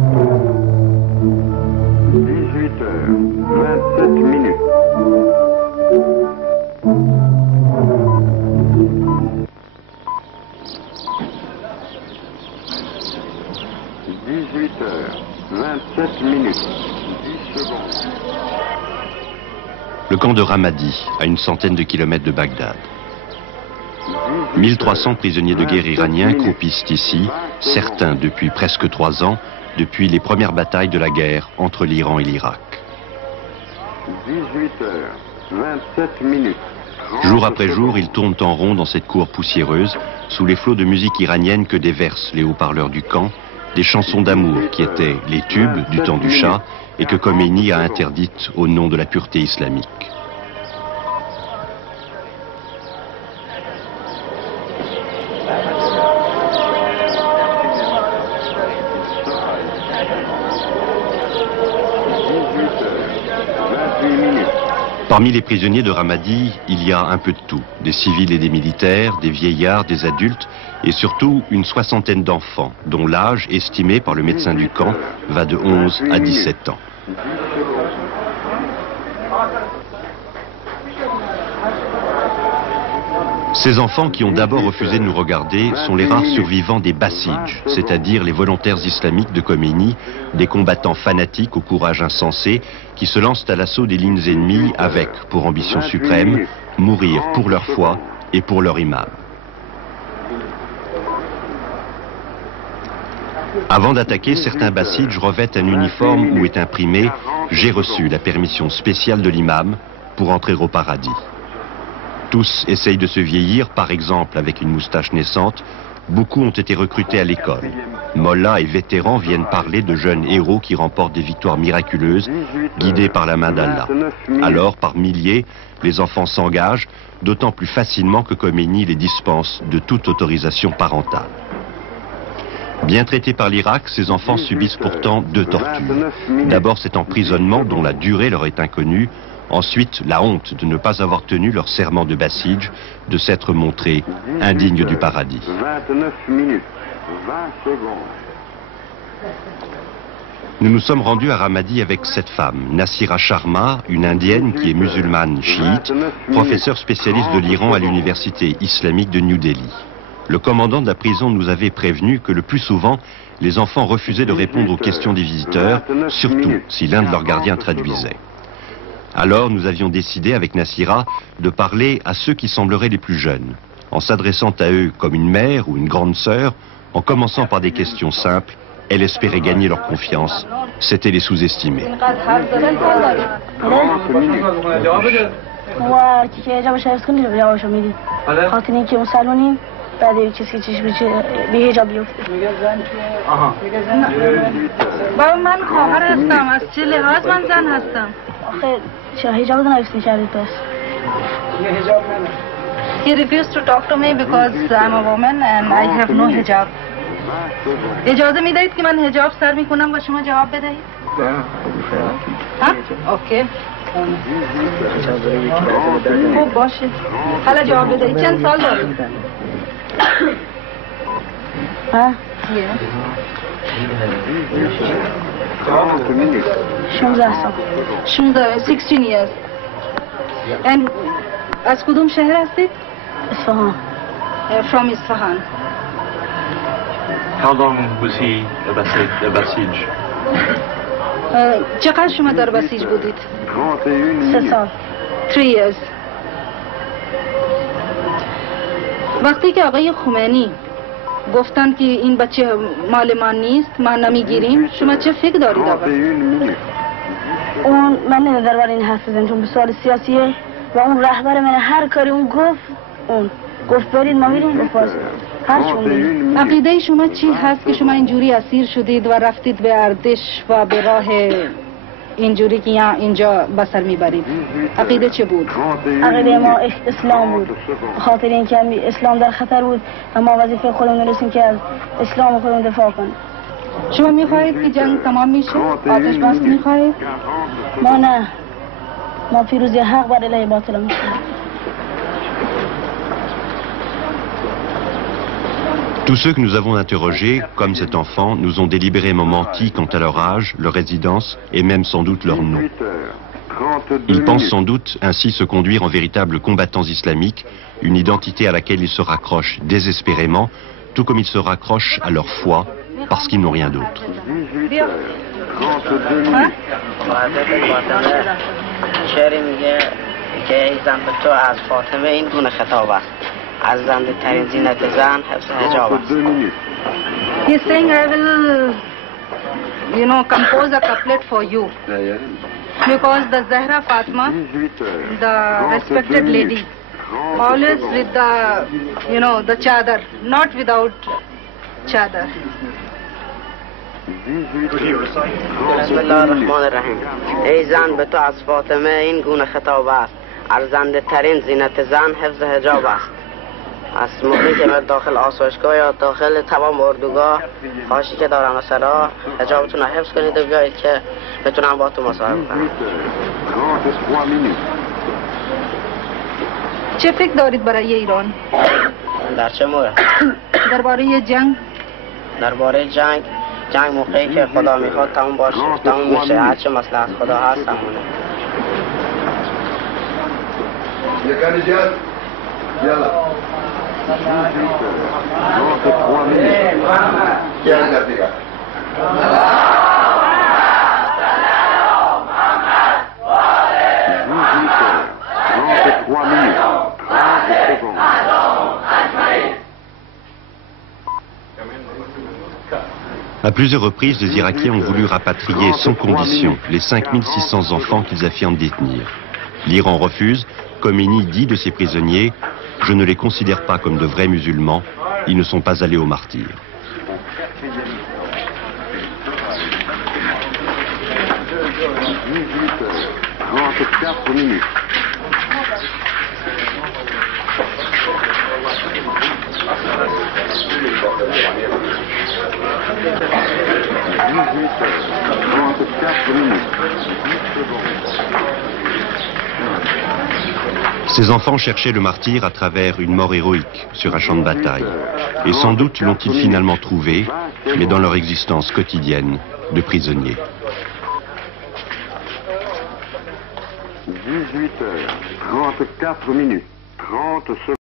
18h27. Le camp de Ramadi, à une centaine de kilomètres de Bagdad. 1300 prisonniers de guerre iraniens croupissent ici, certains depuis presque 3 ans, depuis les premières batailles de la guerre entre l'Iran et l'Irak. 18h27. Jour après jour, ils tournent en rond dans cette cour poussiéreuse, sous les flots de musique iranienne que déversent les haut-parleurs du camp, des chansons d'amour qui étaient les tubes du temps du Shah et que Khomeini a interdites au nom de la pureté islamique. Parmi les prisonniers de Ramadi, il y a un peu de tout. Des civils et des militaires, des vieillards, des adultes et surtout une soixantaine d'enfants, dont l'âge, estimé par le médecin du camp, va de 11 à 17 ans. Ces enfants qui ont d'abord refusé de nous regarder sont les rares survivants des Bassidj, c'est-à-dire les volontaires islamiques de Khomeini, des combattants fanatiques au courage insensé qui se lancent à l'assaut des lignes ennemies avec, pour ambition suprême, mourir pour leur foi et pour leur imam. Avant d'attaquer, certains Bassidj revêtent un uniforme où est imprimé « J'ai reçu la permission spéciale de l'imam pour entrer au paradis ». Tous essayent de se vieillir, par exemple avec une moustache naissante. Beaucoup ont été recrutés à l'école. Mollahs et vétérans viennent parler de jeunes héros qui remportent des victoires miraculeuses, guidés par la main d'Allah. Alors, par milliers, les enfants s'engagent, d'autant plus facilement que Khomeini les dispense de toute autorisation parentale. Bien traités par l'Irak, ces enfants subissent pourtant 2 tortures. D'abord cet emprisonnement dont la durée leur est inconnue. Ensuite, la honte de ne pas avoir tenu leur serment de Bassidj, de s'être montrés indignes du paradis. 29 minutes, 20 secondes. Nous nous sommes rendus à Ramadi avec cette femme, Nassira Sharma, une indienne qui est musulmane chiite, professeure spécialiste de l'Iran à l'université islamique de New Delhi. Le commandant de la prison nous avait prévenu que le plus souvent, les enfants refusaient de répondre aux questions des visiteurs, surtout si l'un de leurs gardiens traduisait. Alors nous avions décidé avec Nassira de parler à ceux qui sembleraient les plus jeunes, en s'adressant à eux comme une mère ou une grande sœur, en commençant par des questions simples. Elle espérait gagner leur confiance, c'était les sous-estimer. He refused to talk to me because I'm a woman and I have no hijab. اجازه میدهید که من حجاب سر میکنم و شما جواب بدهید؟ ها؟ اوکی. خوب باشه. حالا جواب بدهید. چند سال دارید؟ ها؟ 16 years. And از کدوم شهر هستید؟ اصفهان. From Isfahan. How long was he a Basij? چقدر شما در بسیج بودید؟ 3 سال. 3 years. وقتی که آقای خمینی گفتن که این بچه مال من نیست، ما نمیگیریم، شما چه فکر دارید آقا؟ اون من نمیدونم درباره این حرف بزنم چون به سوال سیاسیه و اون رهبر من هر کاری اون گفت برید ما میریم به فاز هر چون. عقیده شما چی هست که شما اینجوری اسیر شدید و رفتید به ارتش و به راه اینجوری که اینجا بسر میبرید؟ عقیده چه بود؟ عقیده ما اسلام بود. خاطر اینکه اسلام در خطر بود و ما وظیفه خودمون داشتیم که از اسلام خودمون دفاع کنیم. شما میخواهید که جنگ تمام میشه؟ آتش بس میخواهید؟ ما نه. ما پیروزی حق بر علیه باطل میخواهیم. Tous ceux que nous avons interrogés, comme cet enfant, nous ont délibérément menti quant à leur âge, leur résidence et même sans doute leur nom. 18h32 Ils pensent minutes. sans doute ainsi se conduire en véritables combattants islamiques, une identité à laquelle ils se raccrochent désespérément, tout comme ils se raccrochent à leur foi, parce qu'ils n'ont rien d'autre. 18h32 minutes. شعری میگه که ای زن به تو از فاطمه این گونه خطاب است از زنده ترین زینت زن حفظ حجاب است 32 minutes. He's saying I will, compose a couplet for you. Because the Zahra Fatima, 18h. the respected lady, always with the chadar, not without chadar. 18h. بسم الله الرحمن الرحیم ای زن به تو از فاطمه این گونه خطاب است ارزنده ترین زینت زن حفظ حجاب است از موقعی که من داخل آسایشگاه یا داخل تمام اردوگاه خواهشی که دارم و سرا حجابتون رو حفظ کنید و بیایید که بتونم با تو مصاحبه کنم 33 minutes. چه فکر دارید برای ایران؟ در چه مورد؟ درباره جنگ؟ درباره جنگ موقعی که خدا میخواد تموم باشه تموم میشه هرچه مصلحت خدا هست تمومه À plusieurs reprises, les Irakiens ont voulu rapatrier sans condition les 5600 enfants qu'ils affirment détenir. L'Iran refuse. Khomeini dit de ces prisonniers « Je ne les considère pas comme de vrais musulmans, ils ne sont pas allés au martyr ». 34 minutes. Ces enfants cherchaient le martyr à travers une mort héroïque sur un champ de bataille. Et sans doute l'ont-ils finalement trouvé, mais dans leur existence quotidienne de prisonniers. 18h34 minutes. 30 secondes.